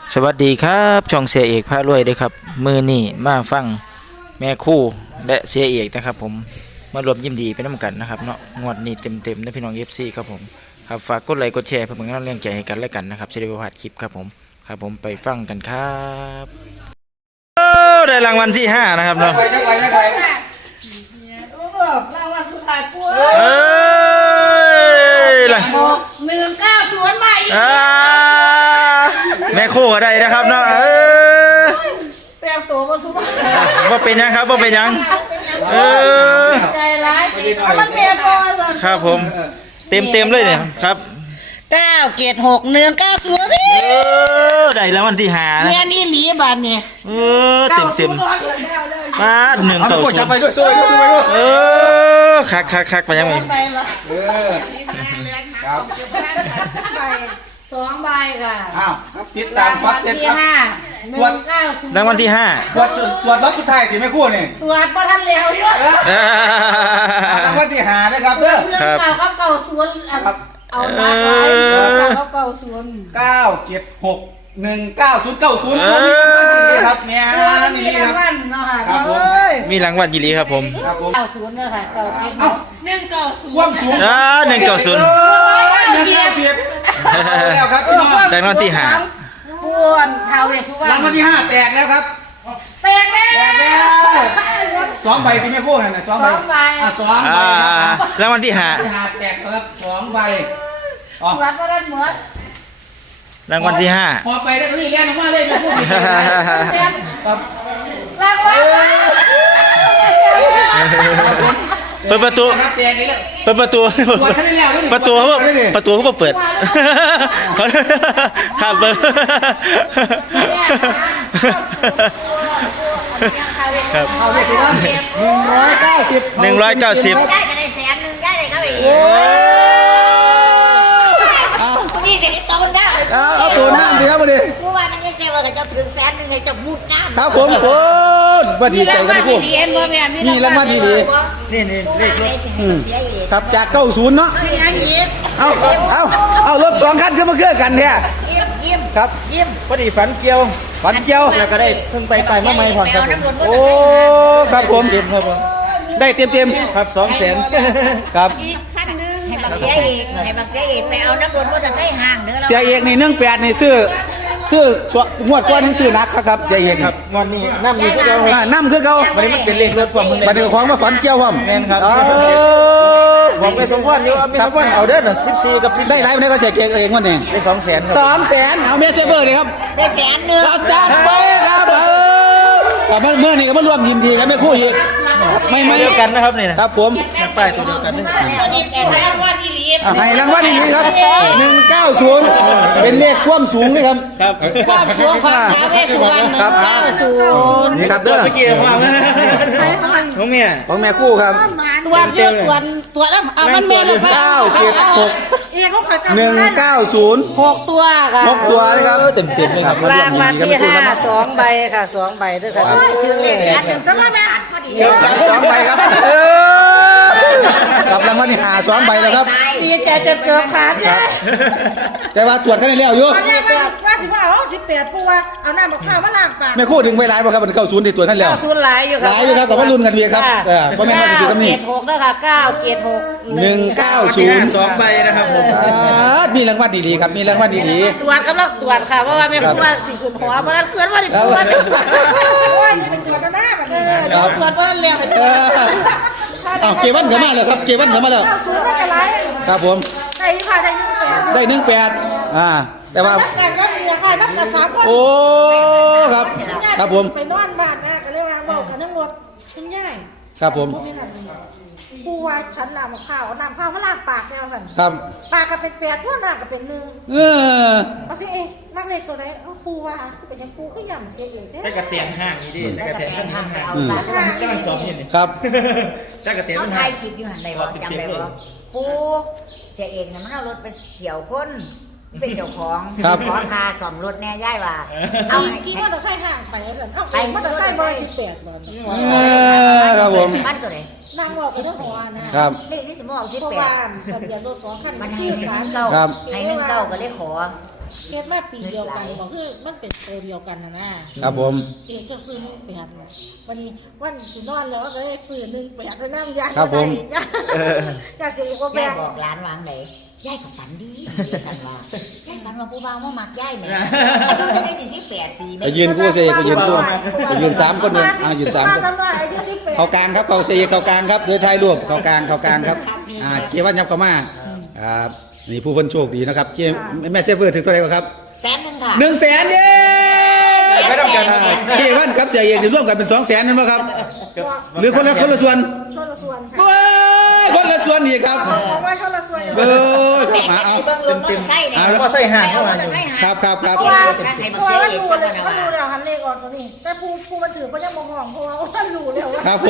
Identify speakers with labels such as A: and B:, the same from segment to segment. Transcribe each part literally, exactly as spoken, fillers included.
A: สวัสดีครับช่องเสียเอกพารวยด้วยครับมือนี่มาฟังแม่คู่และเสียเอกนะครับผมมารวมยิ้มดีเป็นน้ำกันนะครับเนาะงวดนี้เต็มๆนะพี่น้องเอฟซีครับผมครับฝากกดไลค์กดแชร์เพื่อเป็นกำลังแรงใจให้กันและกันนะครับจะได้ไม่พลาดคลิปครับผมครับผมไปฟังกันครับโอ้ได้รางวัลที่ห้านะครับเนาะ
B: ไปจังไปจังไป
C: รางวัลสุดท้ายปัว
A: เอ้ยล่ะ
C: หนึ่งเก้าสวนใหม่
A: อ่าแม่คู่ก็ได้นะครับเนาะเออ
C: แต้มตัวมาสุด
A: ว่าเป็นยังครับว่าเป็นยังเออ
C: ใจร้ายมันเมียบอล
A: ครับผมเต็มเต็มๆเลยเนี่ยครับ
C: เก้าเกตหกหนึ่งเก้าสวนนี่
A: เออได้รางวัลที่ห้านะ
C: เรียนอีหลีบานเนี่ย
A: เออเต็มเต็มมาหนึ่ง
B: เอา
A: เต่า
B: ไปกดจับไปด้วยช่วยด้วยช่วยด้วย
A: เออคักคักคักไปยังไง
C: ไปละ
B: เออครับ
C: สองใบค่ะ
B: อ้าวติดตามฟัดเด็ด
C: ที่
B: ครับ
C: ห้าหนึ่งเก้าศูนย์
A: รางวัลที่ห้า
B: ตรวจตรวจรถสุดท้ายที่ไม่คู่นี่
C: ตรวจประทันเร็วเยอะ
A: เออ
B: รางวัลที่หานะครับเด้อ
C: เรื่องเก่ากับเก่าสวนเอามาไว้เก่ากับเก่าสวน
B: เก้าเจ็ดหกหนึ่งเก้าศูนย์เก้าศูนย์นี่ครับเนี่ยนี่นี่ครับ
C: วันเนาะค่ะ
B: ครับผม
A: มีรางวัลยีรีครับผม
B: ครับผม
C: เก้าศูนย์เนี่ยค่ะเก้าเจ็ด
B: เอ้า
C: หนึ่งเก้าศูนย์
B: ว่างสูง
A: อ่าหนึ่งเก้าศูนย์
B: หนึ่งเก้าสิบแล้วครับพี่น้อง
A: รางวัลที่ห้า
C: พวนทาวเวสุวรรณ
B: รางวัลที่ห้าแตกแล้วครับ
C: แตกแล้ว
B: แตกแล้วสองใบที่ไม่คู่นะสองใบอ่ะสองใบ
A: อ่า
B: ครับ
A: รางวัลที่ห้า
B: ที่ห้าแตกครับสองใบอ๋อ
C: ตรวจประทันเหมือน
A: รางวัลที่ห้า
B: พอไปได้ตรงนี้เรียนออกมาเลยไม่พูดผิดเลยครับ
C: รางวัล
A: เปิดประตู
B: ครับแตกอีกแล้ว
A: เปิดประตู
B: ตรวจให้ได้แล้วนี่
A: ประตูเขาบอกประตูเขาบอกเปิดเขาครับเปิดครับ
B: เอาเลขที่ว่าหนึ่งร้อยเก้าสิบ
A: หนึ่งร้อยเก้าสิบ
D: ได้ก็ได้แสนหนึ่งได้เลยครับไอ้
B: โอ้เอา
D: นี่เสียงโตนได้
B: เอาเอาตัวนั่งดีครับมาดิ
D: กูว่ามันยังเสียว่าจะถึงแสนหนึ่งให้จะมุดน้ำ
B: ครับผมโอ้ว่าดี
C: มี
B: ใจ
C: ราง
B: กั
C: วัน ล
B: ทุกคน
C: ดีเอ็นบ่แม่
B: มีรางวัลดี
A: นี่นี่เลขรถ
D: เสียเอง
B: ๆครับจากเก้าศูนย์เนาะ
C: มีอันนี้
B: เอาเอาเอารถสองคันขึ้นมาเคลื่อนกันเนี่ย
D: ยิ้มยิ้ม
B: ครับ
D: ยิ้ม
A: พอดีฝันเกี่ยว
B: ฝันเกี่ยว
A: แล้วก็ได้เพิ่งไปไปเมื่อไม่ผ่อนครับผม
B: โอ้ครับผม
A: เต็มครับผม
B: ได้เต็มเต็ม
A: ครับสองแสน
B: ๆครับ
D: อีกขั้นหนึ่งให้บักเสียเองให้บักเสียเองไปเอาน้ำรถมอเตอร์ไซค์ห่างเด้อเรา
B: เสียเอกนี่หนึ่งแปดนี่ซื้อซื้องวดก้อนนึงซื้อนักครับเสียเอก
A: ครับวันนี้น้ำอยู่พวกเรา
B: อ่าน้ำคือเขา
A: วันนี้มันเป็นเลขรถฟอร์มเพิ่ง
B: บั
A: ได้
B: ดนี้ของมาฝันเกี่ยวผม
A: แม่นครับ
B: เอา
A: บอกไปสมพรอยู่เอาไปสมพรเอาเด้อน่ะสิบสี่กับสิบ
B: ได้ไรวันนี้ก็เสียเอกเองวันนี้
A: ได้สองแสนค
B: ส
A: รับ
B: องแสนเอาเมสเซเบอร์เลยครับ
D: ได้แสนหนึ่ง
B: เราจัดไปครับเออกับเมื่อนี้ก็มารวมทีมทีกันไม่คู่อีกไม่ไม่
A: เดียวกันนะครับนี่นะครับ
B: ผม
A: ป้ายตัวเดียวกันนี่
C: รางวัลดีเอ็น
B: อ่ะให้รางวัลนี้ครับหนึ่งเก้าศูนย์เป็นเลขความสูงเลยครับ
A: ครับ
C: ความสูงของทาวเวสุวรรณ
B: ครับ
C: เก้าศูนย์
B: นี่ครับเด้อ
A: เมื่อกี้ว่าน้องเมีย
B: ของแม่คู่ครับ
C: ตรวจเยอะตรวจตรวจแล้วเอามันแม่เลย
B: เก้าเจ็ดหก
D: เองเขาขายกัน
B: หนึ่งเก้าศูนย์
C: หกตัวค่ะ
B: หกตัวนะครับ
A: เต็มเต็มเลยครับ
B: มารว
C: ราม ง
B: ที
C: วัล
B: มทีกัน
C: ที่
B: ไม่คู่
C: ห้า
B: ครับ
C: สองใบค่ะสองใบด้วยค่ะ
D: ถึงเลขแสนหนึ่งซะแล้วแม่พอดี
B: สองใบครับเออกับรางวัลที่หาสองใบแล้วครับ
C: ดีใจจนเกือบขาด
B: ค
C: เล
B: รับ
C: ย
B: แต่ว่าตรวจกันได้แล้วอยู่
E: ตอนแรกว่าว่าสิว่าเอาสิบแปดปูว่าเอาน้ำมะพร้าวมาล้างปาก
B: แม่คู่ถึงไปหลายบ่ครับมันเก้าศูนย์ที่ตรวจท่านแล้ว
C: เก้าศูนย์หลายอยู่
B: หลายอยู่ครับกับว่ารุ่นกันเพียครับเออเพราะแม่นว่าจะถือกับนี่
C: เจ็ดหกนะคะเก้าเจ็ดหก
B: หนึ่งเก้าศูนย์
A: สองใบนะครับผม
B: มีรางวัลดีๆครับมีรางวัลดี
C: ตรวจกำลังตรวจค่ะเพราะว่าไม่พูดว่าสี่คุณหัวเพราะนั้นเคลื่อนว่าดิ
B: ครับ
C: ตรวจ
E: โอ้ยมันเป็นตัวกันหน้าแบบนี้
C: ตรวจเพราะนั้นเรียกไป
B: ๆเออเอาเกวันเข้ามาแล้วครับเกวันเข้ามาแล้ว
E: เก้าศูนย์ไม่เป็นไร
B: ครับผม
E: ได้ยี่ห้าได้ยี่แปด
B: ได้หนึ่งแปดอ่าแต่ว่า
E: นับกันนับเมียค่ะนับกันสามคน
B: โอ้ครับครับผม
E: ไปนอนบ้านนะก็เลยว่าบอกกันทั้งหมดคุณย่าย
B: ครับผม
E: ผู้มีหน้าที่ปูว่าฉันน้ำมะพร้าวเอาน้ำมะพร้าวมาล้างปากแนวสั่น
B: ครับ
E: ปากก็เป็นแปดพวกน้ำก็เป็นหนึ่ง
B: เออ
E: เอาสิเอ๊ะนักเลขตัวไหนเอาปูว่าเป็นยังปูก็ย่ำเสียเองแท้
A: ได้กระเตียนห้างนี่ดิได้กระเตียนห้างห้าง
D: เอาสามห้าง
A: กำลังสอบอยู่นี่
B: ครับ
A: ได้กระเตียน
D: เขา
A: ห้าง
D: ถ่ายคลิปอยู่หันใดบ่จำได้บ่ปูเสียเองเนี่ยมันเอารถไปเฉียวคนเป็นเจ้าของขอพาสอมรถแน่ย่ายว่าเอา
E: ขี่มอเตอร์ไซค์ห่างไปสั่นเอาไปมอเตอร์ไซค์บอยสิบแปดบอล
B: เออครับผม
D: บ้านตัวไหน
E: นางบอกไปเรื่องหัวนะครับ
D: เลขนี่สมมติเอาสิบ
E: เพราะ
D: แป
E: ว่า
D: ด
E: ทะเบียนรถสองคัน
D: มันให้
E: ชื่อ
D: หนึ่
E: กัน
D: งเก้าให้หนึ่งเก้าก็เลยขอ
E: เฮ็ดมาปีเดียวกันบอกคือมันเป็นตัวเดียวกันนะนะครับ
B: ผม
E: เอกเจ้าซื้อหนึ่งแปดนะวันนี้วันสินอนแล้วก็เลยซื้อหนึ่งแปดไปนั่งยาย
B: ครับผม
E: ยายยายเสียอีกว่าแป
D: ย่าย
E: ด
D: บอกร้านวางไหนย่ายก็ฝันดีฝันว่าย่ายฝันว่าผู้บ่าวมามักย่ายแหม่อายุจะได้สี่สิบแปดปี
B: ไปยืนคู่เสกไปยืนคู่ไปยืนสามคนหนึ่งอ่ายืนสามคน
E: ทำไมอายุสิบแปด
B: เขากลางครับเขาเสกเขากลางครับเรือไทยรวบเขากลางเขากลางครับอ่าเกี่ยววัดยับเข้ามาครับนี่ผู้คนโชคดีนะครับเกี่ยแม่เจ้าเพื่อถึงตัวไหนครับ
D: แสนหนึ่งค่ะ
B: หนึ่งแสนเย้
A: ไม่ต้องการ
B: อ่าเกี่ยวันครับเสียเอกจะร่วมกันเป็นสองแสนนั่นไหมครับ หรือคนละคนละส่วน
E: ชนละส่วนค่ะ
B: เว้ยคนละส่วนอีกครับ
E: บอกว่าชนละส่วน
B: เออครับมาเอา
D: เต็มเต็มไส้เนี่ย
A: ก็ใส่ห่างเข้ามา
B: ครับครับครับ
E: เพราะว่า
D: ให้
E: เพ
D: มัน
E: ราะ
D: เสีย
E: ว่า
D: เอก
E: ดู
D: สัก
E: เล
D: วั
E: ย
D: น
E: ว่า
D: ว่า
E: ดูแล้วหันเลขออกตัวนี้แต่ผู้ผู้มันถือก็ยังมองห้องเพราะว่าว่ารู้แล้วว่า
B: ครับผม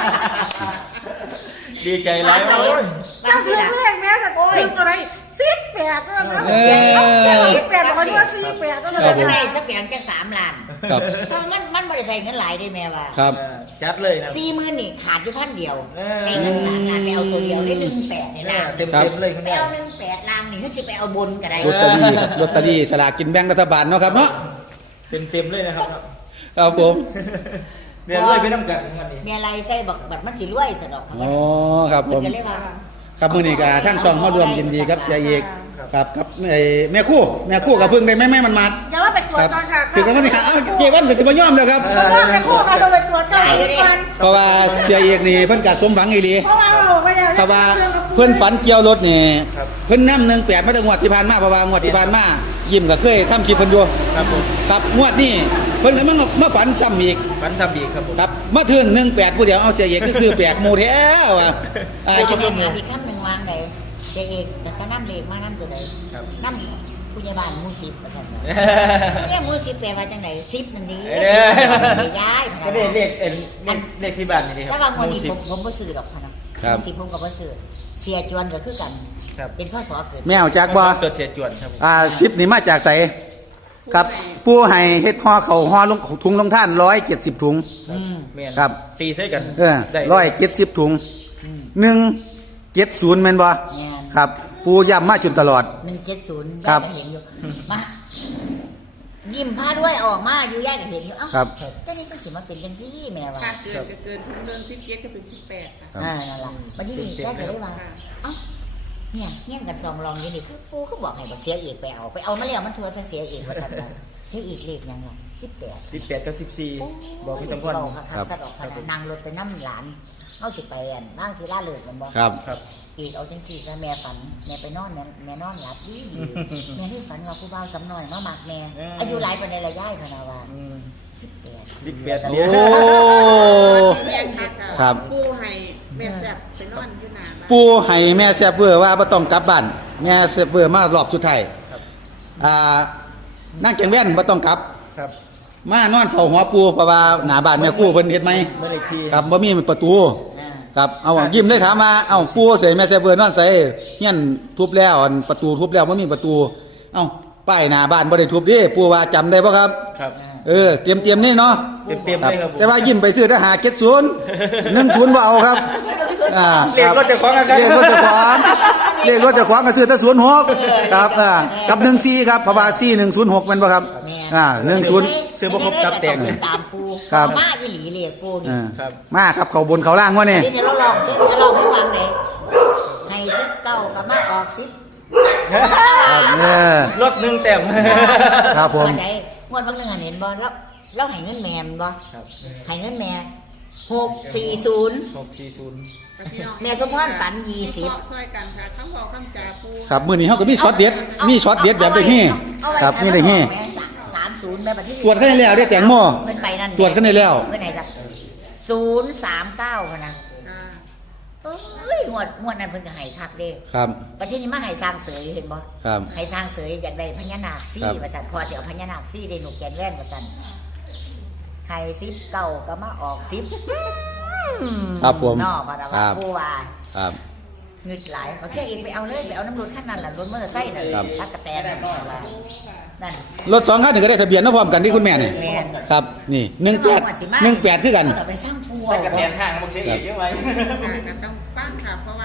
A: ดีใจร้ายโอ้ย
E: เจ้าซื้อเลขแม้แต่ถึงตัวไหนสิบแปดก็นะ
B: เออ
E: สิบแปดบอกว่าสิบแปดก็
D: เอ
E: เล
D: อย ได้สักแบ่งแค่สามล้าน
B: ครับ
D: ถ้ามันมันไม่ได้ใส่เงินหลายได้แม่ว่า
B: ครับ
A: จัดเลยนะ
D: สี่หมื่นนี่ขาดอยู่พันเดียวในเงินสามล้านไปเอาตัวเดียวได้หนึ่งแปดในล้าน
A: เต็มเต็มเลยคุณ
D: ไป
A: แม่
D: เอาหนึ่งแปดล้านนี่เขาจะไปเอาบนก็ได้
B: ลอตเตอรี่ครับลอตเตอรี่สลากกินแบ่งรัฐบาลเนาะครับเนาะ
A: เต็มเต็มเลยนะครับ
B: ครับผม
A: เรียนเลยไปน้ำกันวันนี้
D: มีอะไรใส่บักบัดมันสิรวยสนอกครับ
B: อ๋อครับผม
D: ก็เลยว่า
B: ครับมื้อนี้ก็ทั้งสองมารวมยินดีครับเสียเอกครับครับไอ้แม่คู่แม่คู่กับพึ่งได้แม่แม่มันมา
E: เดี๋ยวว่าไปตรว
B: ค
E: จ
B: รับ
E: ก่อนค่ะ
B: ถึงกันวันนี้ครับเอ้าเจวันก็สิบ่ยอมแล้วครับ
E: เพราะว่าไปคู่เขาต้องไปตรวจก่อนก่อน
B: เพราะว่าเสียเอกนี่เพิ่นก็สมหวังอีหลี
E: เพราะว่าเราไม่ได้
B: เพราะว่าเพิ่นฝันเกี่ยวรถนี่เพิ่นนำหนึ่งแปดมาตั้งงวดที่ผ่านมาเพราะว่างวดที่ผ่านมายิ้มก็เคยทำคลิปเพิ่นอยู่
A: ครับผม
B: ครับงวดนี้เพิ่นก็มามาฝันซ้ำอีก
A: ฟันซับอีกครับผม
B: ครับมาถึงหนึ่งแปดผู้เดียวเอาเสียเอกก็ซื้อแปดหมู่แท้ว่ะอ่า
D: เอา
B: คิด
D: ไปถามอีกคำหนึ่งวางไหนเจเอกแต่ก็น้ำเลขมาน้ำตัวไหน
A: ครับ
D: น้ำผู้ใหญ่บ้านหมูสิบประชันเนี่ยหมูสิบแปลว่าจังไหนสิบนั่นดี
A: เอ้ย
D: ย้าย
A: ก็ได้เลขเอ็นเลขที่บ้านนี่ค
D: ถ้า
A: รับบ
D: างวันนี้
A: สิ
D: ผ
A: บ
D: มผมบ่ซื้อดอกพะนะสิบผมก็บ่ซื้อเสียจวนก็คือกัน
A: ครับ
D: เป็นข้อสอบเกิด
B: แมวจากบ่
A: ตัวเสียจวนครับผม
B: อ่าสิบนี่มาจากไสครับผู้ให้เฮ็ดห่อเขาวห่อลงถุงลงท่านร้อยเจ็ดสิบถุง
A: แม่น
B: ครับ
A: ตีใส่กัน
B: เออ
A: ได้
B: ร้อยเจ็ดสิบถุงหนึ่งเจ็ดศูนย์แม่นบ่
D: งาน
B: ครับ ปูย้ำมาจนตลอด
D: หนึ่งเจ็ดศูนย์
B: ครับ
D: เห็นอยู่มายิ้มพาด้วยออกมาอยู่ย่าก็เห็นอยู่เอ้า
B: ครับ
D: เจ้านี่ก็สิมาเป็นจังซี่แม่ว่า
E: ค่ะเกินจะเกินเดินสิบเจ็ดจะเป็นสิบแปดค่ะ
B: ครับ
D: อ่านั่นล่ะมันที่นี่ย่าก็เลยว่าเอ้าเนี่ยเฮี้ยงกันสองรองอยู่นี่คือปูเขาบอกให้บักเสียเอกไปเอาไปเอามาแล้วมันทัวร์เสียเอกว่าซั่นว่าเสียเอกเลขยังไงสิบแปด
A: สิบแปดกับสิบสี่บอกพี่จำพ
D: วัน
A: น
D: ครับครับสัตว์ออกขนาดนั่งรถไปน้ำหลานเอาสิไปอันนั่งสิล่าเลิกกันบ่
B: ครับ
A: ครับ
D: อีกเอาจังสี่ซะแม่ฝันแม่ไปนอนแม่แม่นอนหลับดีแม่ได้ฝันว่าผู้บ่าวสำน้อยมาหมักแม่อายุหลายปานใดละยายพะนาว่า
A: อืม
D: สิบแปด
A: สิบแปด
B: โอ้
A: เดียว
E: แม่ค่ะ
B: ครับ
E: ปูให้แม่แซ่บไปนอนอยู่นาน
B: ปูให้แม่แซ่บเวอร์ว่าบ่ต้องกลับบ้านแม่แซ่บเวอร์มารอบสุดท้ายอ่านั่งเกียงแว่นบ่ต้องกลับ
A: ครับ
B: มานอนเฝ้าหัวปูเพราะว่าหน้าบ้านแม่คู่เพิ่นเฮ็ดไหม
A: เมื่อไหร่ที
B: ครับบ่มีประตู
D: อ่า
B: ครับเอายิ้มได้ถามมาเอ้าปูใส่แม่แซ่บเวอร์นอนใส่เฮียนทุบแล้วอันประตูทุบแล้วบ่มีประตู เอ้าป้ายหน้าบ้านบ่ได้ทุบเดิปูว่าจำได้บ่ครับ
A: ครับ
B: เออเตรียมๆนี่เนาะ
A: เต็มเต็ม
B: ค
A: ๆ
B: รับ
A: เลยครับผม
B: แต่ว่ายิ้มไปซื้อทหารเจ็ดศูนย์หนึ่งศูนย์บ่เอาครับอ่า
A: เรียกรถเจะคล้าของกัน
B: เรียกรถเจะขวางเรียกรถเจะขวางก็ซื้อแต่ศูนย์หกครับอ่ากับหนึ่งสี่ครับเพราะว่าสี่หนึ่งศูนย์หกมันบ่ครับอ่าหนึ่งศูนย์
A: ซื้อบ่ครบจับแตก
D: เลยตามปู
B: ครับ
D: มาอีหลีเลยปูนี่
B: อ่า
A: ครับ
B: มาครับเขาบนเขาล่างวะนี่
D: ทีนี้เราลองจะลองให้วางไหนให้สิบเก้ากับมาออกสิบ
B: ครับเออ
A: รถหนึ่งเต็ม
B: ครับผม
D: วันไหนงวดบางหนึ่งเห็นบอลแล้วเราให้เงินแม่มันบ่
A: ครับ
D: ให้เงินแม่หกสี่ศูนย์
A: หกสี่ศูนย์
D: แม่สมพรฝันยี่สิบ
E: ช่วยกันค่ะคำบอกคำจาปู
B: ครับมื้อนี้เฮาก็มีช็อตเด็ดมีช็อตเด็ดแบบได้เฮ่ครับมีได้เฮ่
D: สามศูนย์แม่บัดที่
B: ตรวจกันได้แล้วได้แตงโม
D: เพิ่นไปนั่น
B: ตรวจกันได้แล้ว
D: เพิ่นไหนจ้ะศูนย์สามเก้าพะนะ
E: อ่า
D: เอ้ยงวดงวดนั้นเพิ่นก็ให้คักเด้
B: ครับ
D: ประเทศนี้มาให้สร้างเสยเห็นบ่
B: ครับ
D: ให้สร้างเสยอยากได้พญานาคฟรี
B: ครับ
D: ว่าซั่นพอสิเอาพญานาคฟรีได้หนูแกนแว่นว่าซั่นให้สิบเก้าก็มาออกสิบ
B: ครับผม
D: นอกมาแล้ว
B: ครั
D: ว่า
B: บ
D: ผู้ว่า
B: ครับ
D: เงึดหลายบอกเสียเองไปเอาเลยไปเอาน้ำรถขั้นนั้นแหละรถมอเตอร์ไซค์นั่น
B: ครับ
D: ตักกะแตนนั่นแหละนั่น
B: รถสองคันนี่ก็ได้ทะเบียนเนาะพร้อมกันที่คุณแม่นี่
D: แม่น
B: ครับนี่หนึ่งแปดหนึ่งแปดคือกัน
D: เอาไปสร้างพัว
A: ไปกระแทนห้างมาเช็คอีกเยอะไหม
E: ค่ะก็ต้องฟังค่ะ เพราะว่า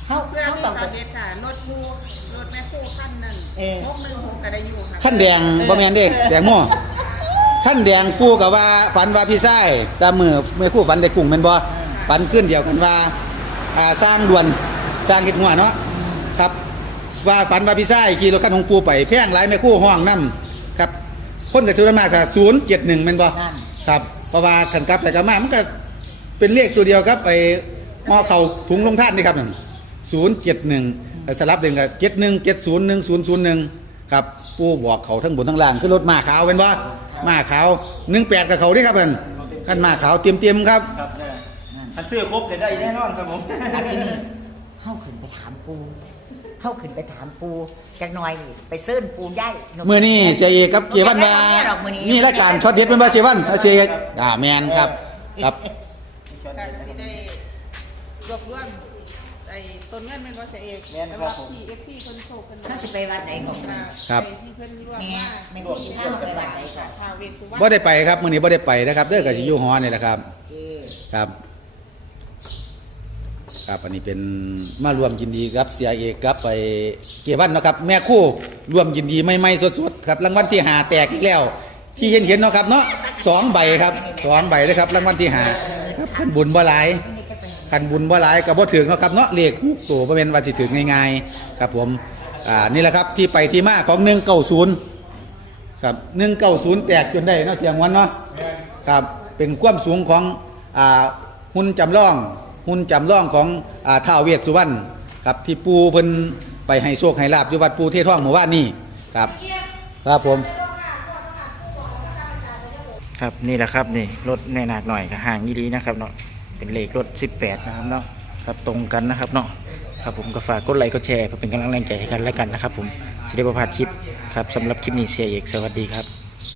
D: เฮา
E: เพื่อ
D: เฮา
E: มี
D: ต้อง
E: สาเหตุค่ะรถคู่รถแม่คู่ขั้นนั้น
D: เออ
E: หกหนึ่งหกก็ได้อยู่ค่ะ
B: ขั้นแดงบ่แม่นเด้แดงโม่ขั้นแดงปู่ก็ว่าฝันว่าพี่ชายตามมือแม่ครู่ฝันได้กุ้งแม่นบ่ฝันขึ้นเดียวกันว่าอ่าสร้างด่วนสร้างเฮ็ดหัวเนาะครับว่าฝันว่าพี่ชายขี่รถคันของปู่ไปแพงหลายแม่ครู่ห้องนํครับคนก็ถือมากค่ะศูนย์เจ็ดหนึ่งแม่นบ่
D: นั่น
B: ครับเพราะว่าคันกลับไปกลับมามันก็เป็นเลขตัวเดียวครับไปห่อเข่าถุงลงท่านนี่ครับศูนย์เจ็ดหนึ่งสลับเด่นกับเจ็ดหนึ่งเจ็ดศูนย์หนึ่งศูนย์ศูนย์หนึ่งครับปู่บอกเขาทั้งบนทั้งล่างขึ้นรถม้าขาวเป็นบ่ม้าขาวหนึ่งแปดกับเขาดิครับเพิ่นขันม้าขาวเตรียมเตรียมๆครับ
A: ครับคันซื้อครบเลยได้แน่นอนครับผม
D: อันนี้เฮาขึ้นไปถามปูเฮาขึ้นไปถามปูจักหน่อยนี่ไปเซิ้นปูใหญ่
B: เมื่อนี้เสียเอกครับเจวันว่ามีรายการช็อตเด็ดเป็นบ่เจวันเสียเอกอ่าแมนครับครับ
E: ค่ะที่ได้รวบรวมไอ้ต้นเงินเป็นว่าเสียเอกแต่ว่าพี่เอฟพี่คนโชคกัน
D: เฮาสิไปวัดไหนของ
B: ครับ
E: ที่เพิ่นรวม
D: แม่
E: ว่า
D: แม่พี่พาเฮาไปวัดไหนก่อน
E: พาเวสสุวรรณ
B: บ่ได้ไปครับมื้อนี้บ่ได้ไปนะครับเด้อก็สิอยู่หอนี่แหละครับ
D: เออ
B: ครับครับอันนี้เป็นมารวมยินดีครับเสียเอกครับไปเกี่วันเนาะครับแม่คู่รวมยินดีไม่ไม่สดๆครับรางวัลที่หาแตกอีกแล้ว ที่เห็นเห็นๆเนาะครับเนาะสองใบครับสองใบนะครับรางวัลที่หาครับขันบุญบ่หลายขันบุญบ่หลายกับบ่ถึงเนาะครับเนาะเลขทุกตัวบ่เป็นว่าสิถึงง่ายๆครับผมอ่านี่แหละครับที่ไปที่มาของหนึ่งเก้าศูนย์ครับหนึ่งเก้าศูนย์แตกจนได้เนาะเสียงวันเนาะครับเป็นความสูงของอ่าหุ่นจำลองหุ่นจำลองของอ่าท้าวเวสสุวรรณครับที่ปูเพิ่นไปให้โชคให้ลาบอยู่วัดปูเทท่องเมื่อวานนี้ครับครับผม
A: ครับนี่แหละครับนี่รถในหนักหน่อยกับห่างยี่ดีนะครับเนาะเป็นเลขรถสิบแปดนะครับเนาะครับตรงกันนะครับเนาะครับผมก็ฝากกดไลค์กดแชร์เพื่อเป็นกำลังแรงใจให้กันและกันนะครับผมสิได้ประพลาดคลิปครับสำหรับคลิปนี้เสียเอกสวัสดีครับ